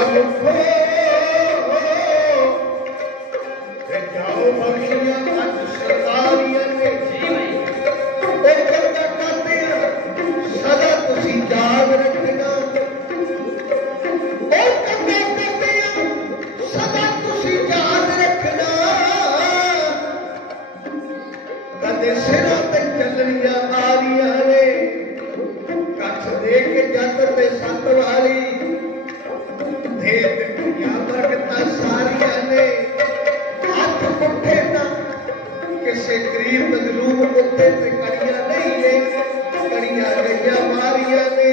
I'll ये मजलूम कड़िया नहीं ले कड़िया गई मारिया ने।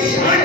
salvation.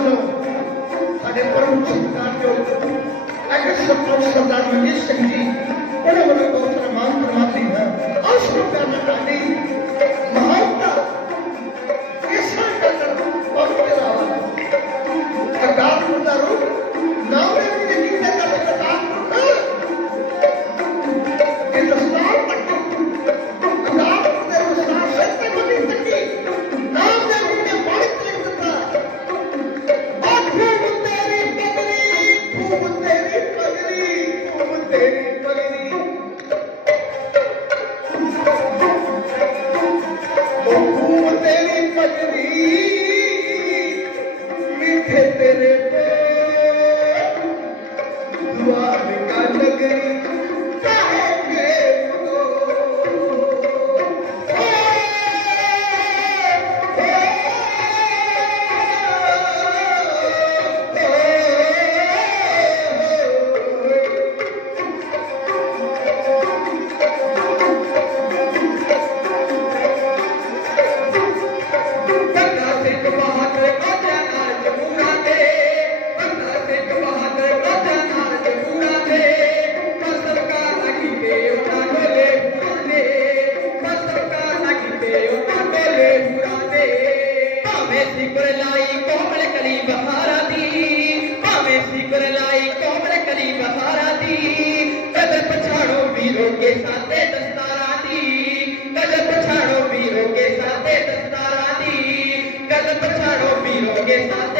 ਵੱਲੋਂ ਸਾਡੇ ਪਰਮ ਚਿੰਤਨ ਦੇ ਅਗਰ ਸਰਪੰਚ ਸਰਦਾਰ ਮਨਜੀਤ ਸਿੰਘ ਜੀ सिकर लाई कोमल कली बहारा दी भावे सिकर लाई कोमल कली बहारा दी कद पछाड़ो वीरों के साथे दस्तारा दी कद पछाड़ो वीरों के साथे दस्तारा दी कद पछाड़ो वीरों के साथे